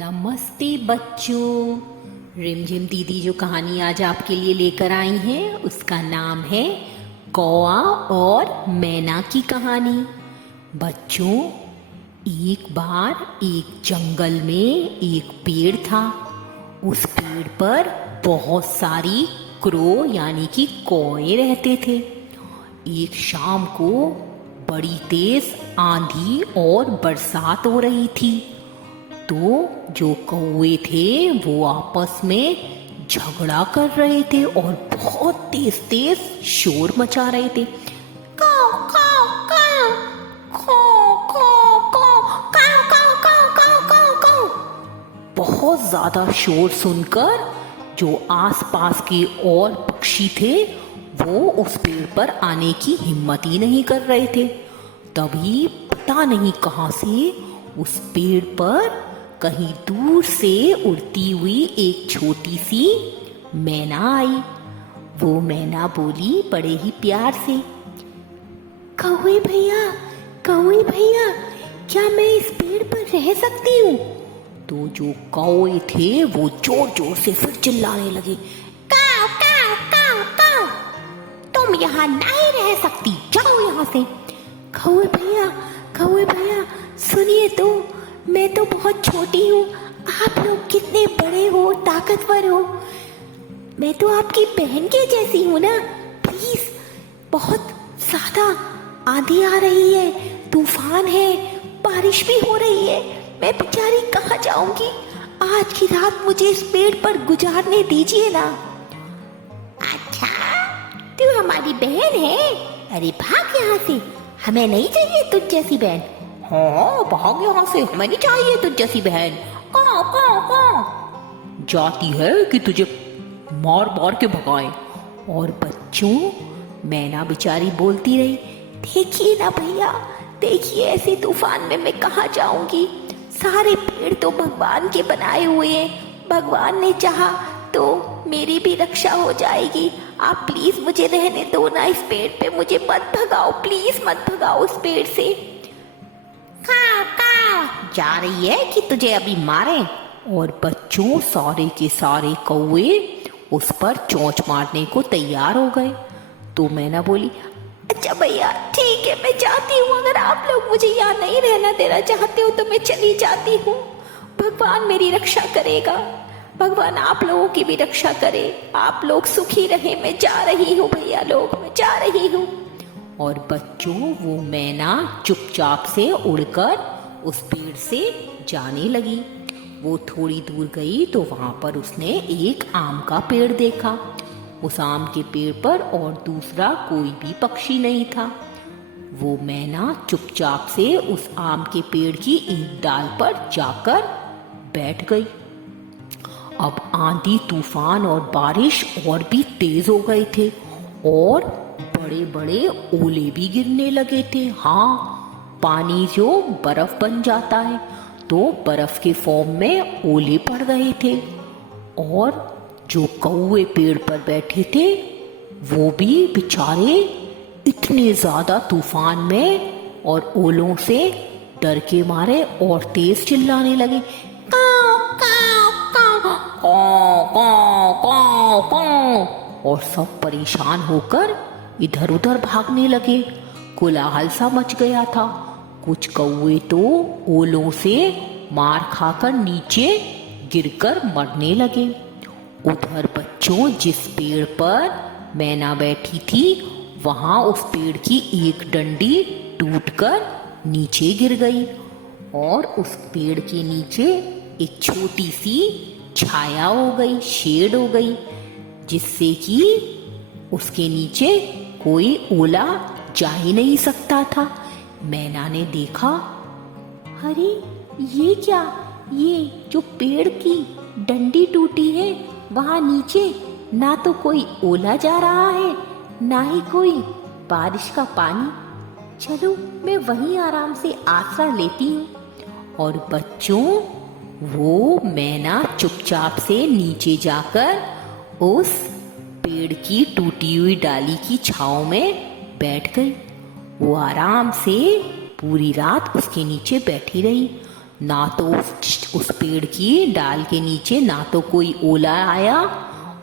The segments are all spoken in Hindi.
नमस्ते बच्चों। रिमझिम दीदी जो कहानी आज आपके लिए लेकर आई हैं उसका नाम है कौआ और मैना की कहानी। बच्चों, एक बार एक जंगल में एक पेड़ था। उस पेड़ पर बहुत सारी क्रो यानी कि कौए रहते थे। एक शाम को बड़ी तेज आंधी और बरसात हो रही थी, तो जो कौवे थे वो आपस में झगड़ा कर रहे थे और बहुत तेज तेज शोर मचा रहे थे। काव काव काव, खो खो खो, काव काव काव काव काव काव। बहुत ज्यादा शोर सुनकर जो आसपास के और पक्षी थे वो उस पेड़ पर आने की हिम्मत ही नहीं कर रहे थे। तभी पता नहीं कहां से उस पेड़ पर कहीं दूर से उड़ती हुई एक छोटी सी मैना आई। वो मैना बोली बड़े ही प्यार से, कौवे भैया, कौवे भैया, क्या मैं इस पेड़ पर रह सकती हूँ? तो जो कौवे थे वो जोर जोर से फिर चिल्लाने लगे, काव काव काव काव, तुम यहाँ नहीं रह सकती, जाओ यहाँ से। कौवे भैया, कौवे भैया, सुनिए तो, मैं तो बहुत छोटी हूँ, आप लोग कितने बड़े हो, ताकतवर हो, मैं तो आपकी बहन के जैसी हूँ ना, प्लीज। बहुत ज्यादा आंधी आ रही है, तूफान है, बारिश भी हो रही है, मैं बेचारी कहाँ जाऊंगी? आज की रात मुझे इस पेड़ पर गुजारने दीजिए ना। अच्छा, तू हमारी बहन है? अरे भाग यहाँ से, हमें नहीं चाहिए तुझ जैसी बहन। हाँ, भाग यहाँ से, हमें नहीं चाहिए तुझ जैसी बहन। कौं कौं कौं जाती है कि तुझे मार मार के भगाए। और बच्चों, मैना बेचारी बोलती रही, देखिए ना भैया, देखिए ऐसे तूफान में मैं कहाँ जाऊंगी? सारे पेड़ तो भगवान के बनाए हुए हैं, भगवान ने चाहा तो मेरी भी रक्षा हो जाएगी। आप प्लीज मुझे रहने दो ना इस पेड़ पे, मुझे मत भगाओ, प्लीज मत भगाओ उस पेड़ से। काव काव जा रही है कि तुझे अभी मारे। और बच्चों, सारे के सारे कौवे उस पर चोंच मारने को तैयार हो गए। तो मैना बोली, अच्छा भैया ठीक है, मैं जाती हूँ, अगर आप लोग मुझे यहाँ नहीं रहना देना चाहते हो तो मैं चली जाती हूँ, भगवान मेरी रक्षा करेगा, भगवान आप लोगों की भी रक्षा करे, आप लोग सुखी रहे, मैं जा रही हूँ भैया लोग, मैं जा रही हूँ। और बच्चों, वो मैना चुपचाप से उड़कर उस पेड़ से जाने लगी। वो थोड़ी दूर गई तो वहां पर उसने एक आम का पेड़ देखा। उस आम के पेड़ पर और दूसरा कोई भी पक्षी नहीं था। वो मैना चुपचाप से उस आम के पेड़ की एक डाल पर जाकर बैठ गई। अब आंधी, तूफान और बारिश और भी तेज हो गए थे और बड़े बड़े ओले भी गिरने लगे थे। हाँ, पानी जो बर्फ बन जाता है तो बर्फ के फॉर्म में ओले पड़ रहे थे। और जो कौवे पेड़ पर बैठे थे वो भी बेचारे इतने ज्यादा तूफान में और ओलों से डर के मारे और तेज चिल्लाने लगे, काव काव काव, काव काव काव काव। और सब परेशान होकर इधर उधर भागने लगे। कोलाहल सा मच गया था। कुछ कौवे तो ओलों से मार खाकर नीचे गिरकर मरने लगे। उधर बच्चों, जिस पेड़ पर मैना बैठी थी वहां उस पेड़ की एक डंडी टूटकर नीचे गिर गई और उस पेड़ के नीचे एक छोटी सी छाया हो गई, शेड हो गई, जिससे कि उसके नीचे कोई ओला जा ही नहीं सकता था। मैना ने देखा, अरे ये क्या, ये जो पेड़ की डंडी टूटी है वहां नीचे ना तो कोई ओला जा रहा है ना ही कोई बारिश का पानी। चलो मैं वहीं आराम से आसरा लेती हूँ। और बच्चों, वो मैना चुपचाप से नीचे जाकर उस पेड़ की टूटी हुई डाली की छांव में बैठ गई। वो आराम से पूरी रात उसके नीचे बैठी रही। ना तो उस पेड़ की डाल के नीचे ना तो कोई ओला आया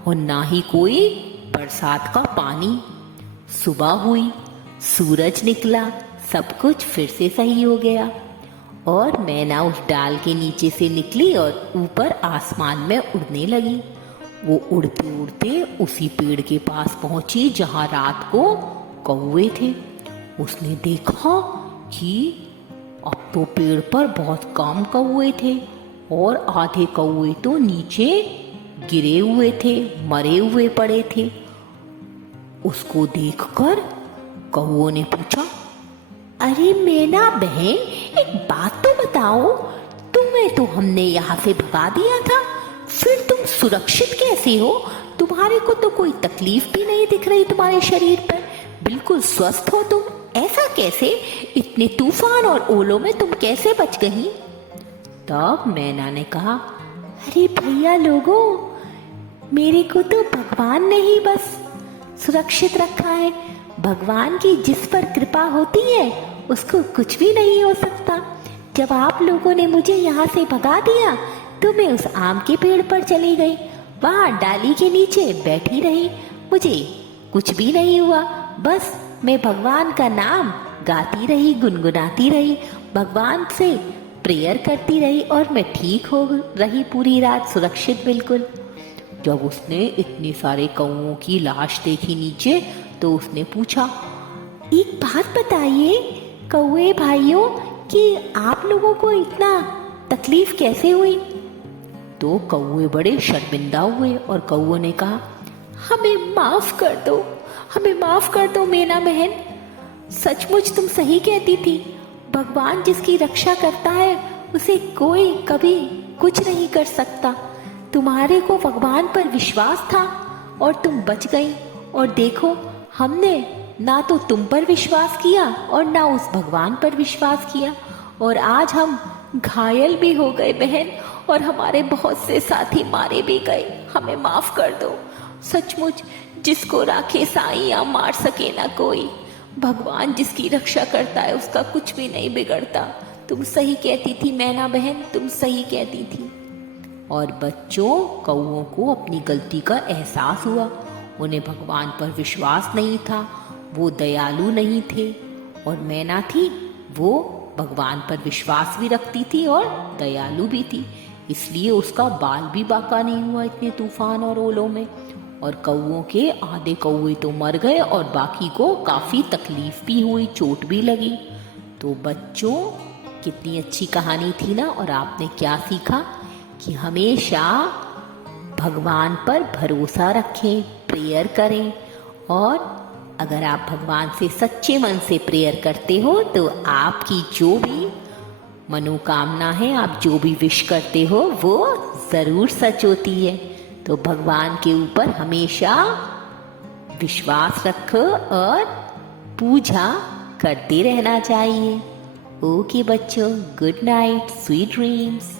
और ना ही कोई बरसात का पानी। सुबह हुई, सूरज निकला, सब कुछ फिर से सही हो गया और मैना उस डाल के नीचे से निकली और ऊपर आसमान में उड़ने लगी। वो उड़ते उड़ते उसी पेड़ के पास पहुंची जहां रात को कौवे थे। उसने देखा कि अब तो पेड़ पर बहुत कम कौवे थे और आधे कौवे तो नीचे गिरे हुए थे, मरे हुए पड़े थे। उसको देखकर कौवों ने पूछा, अरे मैना बहन, एक बात तो बताओ, तुम्हें तो हमने यहाँ से भगा दिया था, फिर तुम सुरक्षित कैसे हो? तुम्हारे को तो कोई तकलीफ भी नहीं दिख रही तुम्हारे शरीर पर, बिल्कुल स्वस्थ हो तुम, ऐसा कैसे? इतने तूफान और ओलों में तुम कैसे बच गई? तब मैना ने कहा, अरे भैया लोगों, मेरे को तो भगवान ने ही बस सुरक्षित रखा है। भगवान की जिस पर कृपा होती है उसको कुछ भी नहीं हो सकता। जब आप लोगों ने मुझे यहाँ से भगा दिया तो मैं उस आम के पेड़ पर चली गई, वहाँ डाली के नीचे बैठी रही, मुझे कुछ भी नहीं हुआ। बस मैं भगवान का नाम गाती रही, गुनगुनाती रही, भगवान से प्रेयर करती रही और मैं ठीक हो रही पूरी रात, सुरक्षित बिल्कुल। जब उसने इतने सारे कौवों की लाश देखी नीचे तो उसने पूछा, एक बात बताइए कौवे भाइयों कि आप लोगों को इतना तकलीफ कैसे हुई? तो कौवे बड़े शर्मिंदा हुए और कौवों ने कहा, हमें माफ कर दो, हमें माफ कर दो मैना बहन, सचमुच तुम सही कहती थी, भगवान जिसकी रक्षा करता है उसे कोई कभी कुछ नहीं कर सकता। तुम्हारे को भगवान पर विश्वास था और तुम बच गई, और देखो हमने ना तो तुम पर विश्वास किया और ना उस भगवान पर विश्वास किया, और आज हम घायल भी हो गए बहन, और हमारे बहुत से साथी मारे भी गए। हमें माफ कर दो, सचमुच जिसको राखे साईं मार सके ना कोई, भगवान जिसकी रक्षा करता है उसका कुछ भी नहीं बिगड़ता। तुम सही कहती थी मैना बहन, तुम सही कहती थी। और बच्चों, कौवों को अपनी गलती का एहसास हुआ। उन्हें भगवान पर विश्वास नहीं था, वो दयालु नहीं थे, और मैना थी वो भगवान पर विश्वास भी रखती थी और दयालु भी थी, इसलिए उसका बाल भी बाका नहीं हुआ इतने तूफान और ओलों में। और कौवों के आधे कौवे तो मर गए और बाकी को काफ़ी तकलीफ भी हुई, चोट भी लगी। तो बच्चों, कितनी अच्छी कहानी थी ना। और आपने क्या सीखा कि हमेशा भगवान पर भरोसा रखें, प्रेयर करें, और अगर आप भगवान से सच्चे मन से प्रेयर करते हो तो आपकी जो भी मनोकामना है, आप जो भी विश करते हो, वो ज़रूर सच होती है। तो भगवान के ऊपर हमेशा विश्वास रखो और पूजा करते रहना चाहिए। ओके बच्चों, गुड नाइट, स्वीट ड्रीम्स।